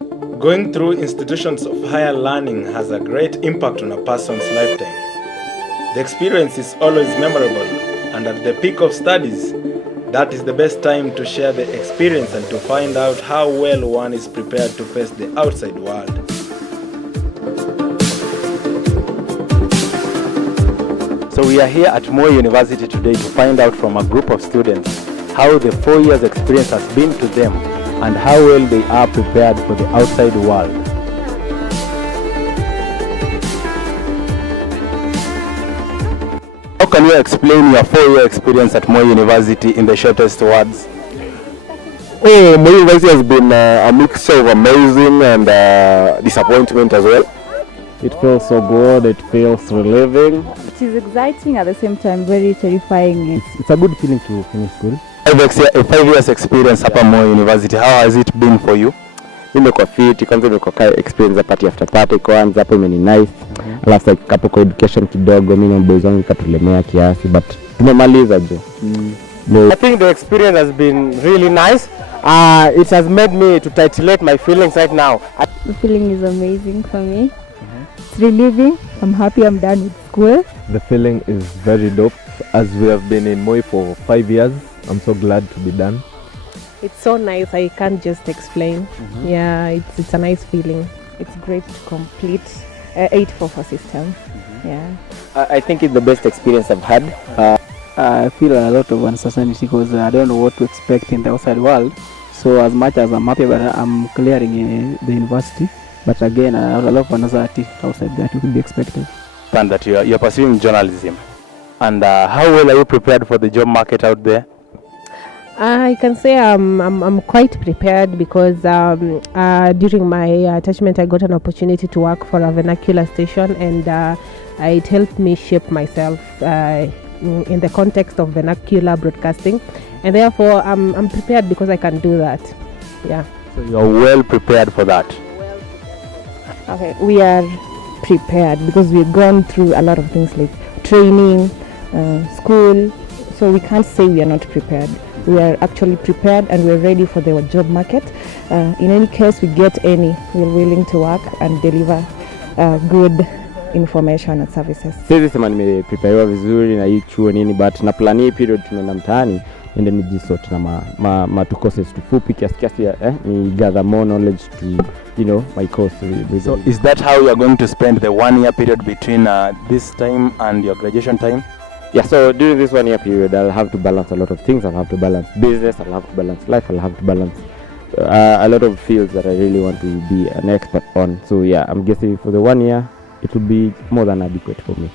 Going through institutions of higher learning has a great impact on a person's lifetime. The experience is always memorable, and at the peak of studies, that is the best time to share the experience and to find out how well one is prepared to face the outside world. So we are here at Moi University today to find out from a group of students how the 4 years experience has been to them and how well they are prepared for the outside world. How can you explain your 4-year experience at Moi University in the shortest words? Oh, Moi University has been a mixture of amazing and disappointment as well. It feels so good, it feels relieving. It is exciting at the same time, very terrifying. It's a good feeling to finish school. 5 years experience hapa Moi University, how has it been for you? Nimekuwa fit, kwanza nimekuwa experience party after party kwanza hapo imeni nice. Alafu like kapo kwa education kidogo mimi na boys wangu katulemea kiasi but tumemaliza jo. I think the experience has been really nice. It has made me to titillate my feelings right now. The feeling is amazing for me. It's relieving. I'm happy I'm done with school. The feeling is very dope. As we have been in Moi for 5 years, I'm so glad to be done. It's so nice, I can't just explain. Yeah, it's a nice feeling. It's great to complete 844 system. Yeah. I think it's the best experience I've had. I feel a lot of uncertainty because I don't know what to expect in the outside world. So as much as I'm happy, but I'm clearing the university. But again, a lot of uncertainty outside that would be expected. And that you're pursuing journalism. And how well are you prepared for the job market out there? I can say I'm quite prepared because during my attachment I got an opportunity to work for a vernacular station, and it helped me shape myself in the context of vernacular broadcasting, and therefore I'm prepared because I can do that. Yeah. So you're well prepared for that. Okay, we are prepared because we've gone through a lot of things like training, school, so we can't say we are not prepared. We are actually prepared and we're ready for the job market. In any case we get any, we're willing to work and deliver good information and services. Siwezi sema nimeprepare vizuri na hii chuo nini, but na plan hii period tumeenda mtaani ende nijisort na ma two courses tufupi kiasi ni gather more knowledge to my course. So is that how you are going to spend the 1 year period between this time and your graduation time? Yeah, so during this 1 year period I'll have to balance a lot of things. I'll have to balance business, I'll have to balance life, I'll have to balance a lot of fields that I really want to be an expert on. So yeah, I'm guessing for the 1 year it will be more than adequate for me.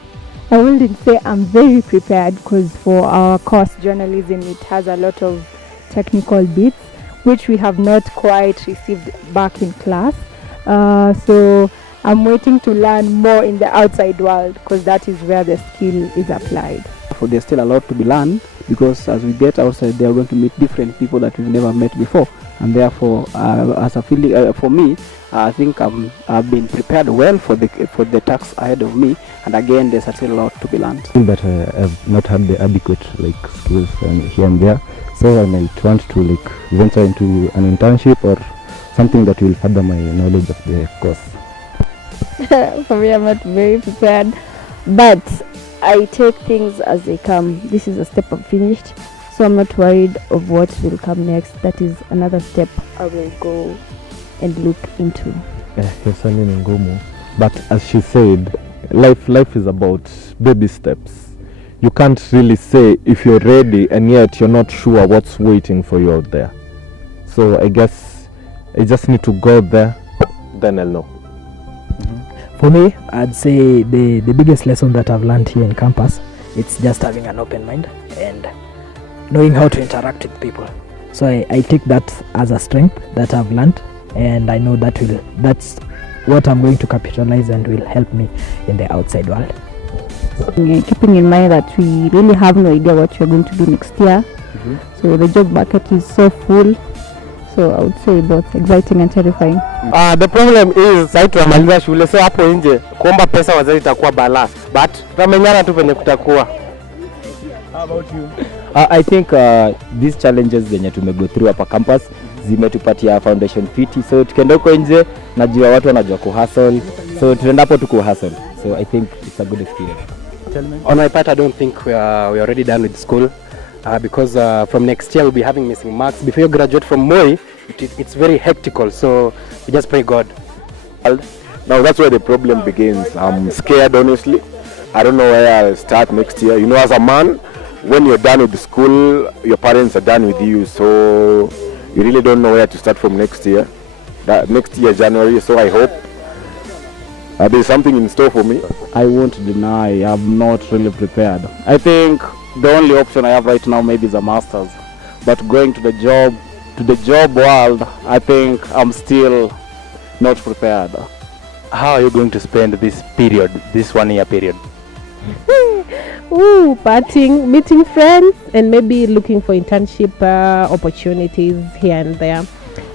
I wouldn't say I'm very prepared because for our course journalism it has a lot of technical bits which we have not quite received back in class. So I'm waiting to learn more in the outside world because that is where the skill is applied. There's still a lot to be learned because as we get outside they are going to meet different people that we've never met before, and therefore as a feeling for me, I think I've been prepared well for the tasks ahead of me, and again there's still a lot to be learned. But I've not had the adequate skills here and there, so I might want to venture into an internship or something that will further my knowledge of the course. For me, I'm not very prepared, but I take things as they come. This is a step I've finished, so I'm not worried of what will come next. That is another step I will go and look into. But as she said, life is about baby steps. You can't really say if you're ready and yet you're not sure what's waiting for you out there. So I guess I just need to go there, then I'll know. For me, I'd say the biggest lesson that I've learned here in campus, it's just having an open mind and knowing how to interact with people. So I take that as a strength that I've learned, and I know that's what I'm going to capitalize and will help me in the outside world. Keeping in mind that we really have no idea what we're going to do next year. So the job market is so full. So I would say both exciting and terrifying. The problem is sasa tunamaliza shule, so hapo nje kuomba pesa wazazi itakuwa balaa, but tutamenyana tu penye kutakuwa. How about you? I think these challenges zenye tumego through hapa campus zimetupatia foundation fiti, so tukienda huko nje najua watu wanajua kuhustle, so tunaenda hapo tu kuhustle, so I think it's a good experience. On my part, I don't think we are already done with school because from next year we'll be having missing marks. Before you graduate from Moi, it's very hectical, so we just pray God. Now that's where the problem begins. I'm scared, honestly. I don't know where I'll start next year. You know, as a man, when you're done with school, your parents are done with you, so you really don't know where to start from next year. Next year, January, so I hope there's something in store for me. I won't deny I'm not really prepared. I think the only option I have right now maybe is a master's, but going to the job world, I think I'm still not prepared. How are you going to spend this period, this 1 year period? Partying, meeting friends, and maybe looking for internship opportunities here and there.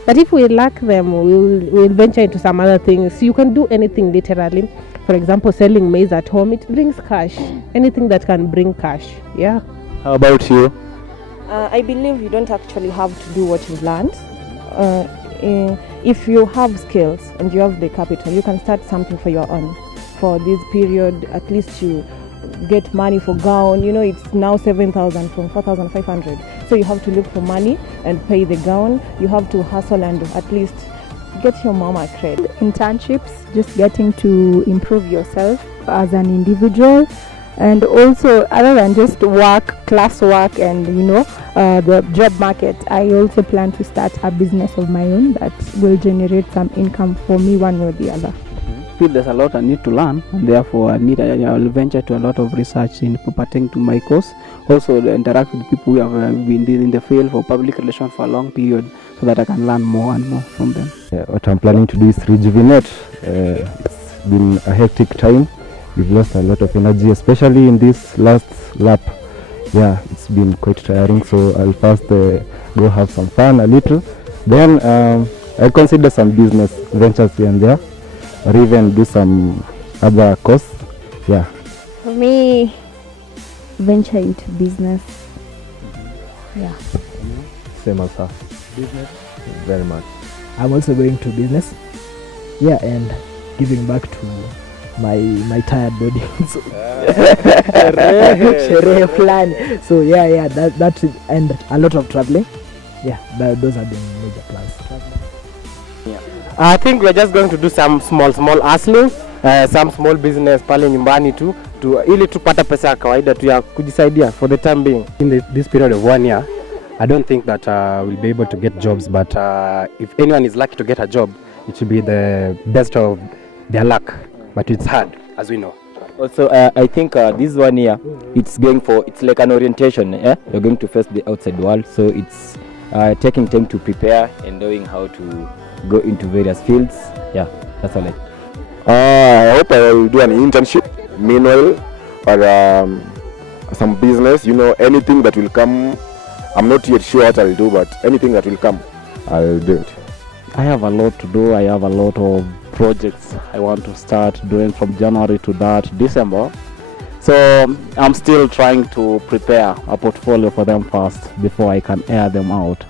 But if we lack them, we'll venture into some other things. You can do anything literally. For example, selling maize at home, it brings cash. Anything that can bring cash, yeah. How about you? I believe you don't actually have to do what you've learned. If you have skills and you have the capital, you can start something for your own. For this period, at least you get money for gown. You know, it's now 7,000 from 4,500. So you have to look for money and pay the gown. You have to hustle and at least get your mama credit. Internships, just getting to improve yourself as an individual, and also other than just work, class work, and the job market, I also plan to start a business of my own that will generate some income for me one way or the other. I feel there's a lot I need to learn, and therefore I'll venture to a lot of research in pertaining to my course. Also interact with people who have been in the field for public relations for a long period, so that I can learn more and more from them. What I'm planning to do is rejuvenate. It's been a hectic time. We've lost a lot of energy, especially in this last lap. Yeah, it's been quite tiring, so I'll first go have some fun a little. Then I'll consider some business ventures here and there, or even do some other course. Yeah. For me, venture into business. Yeah. Same as her. Business. Very much. I'm also going to business. Yeah, and giving back to my tired body. So sherehe fulani. So yeah, that's it. And a lot of traveling. Yeah, those are the major plans. Yeah. I think we're just going to do some small hustling, some small business pale nyumbani tu ili tupata pesa ya kawaida tu ya kujisaidia for the time being. In this period of 1 year, I don't think that we'll be able to get jobs, but if anyone is lucky to get a job, it should be the best of their luck. But it's hard, as we know. Also, I think this 1 year, it's like an orientation. You're going to face the outside world, so it's taking time to prepare and knowing how to go into various fields. Yeah, that's all. I hope I will do an internship, meanwhile, or some business. Anything that will come. I'm not yet sure what I'll do, but anything that will come, I'll do it. I have a lot to do. I have a lot of projects I want to start doing from January to that December. So I'm still trying to prepare a portfolio for them first before I can air them out.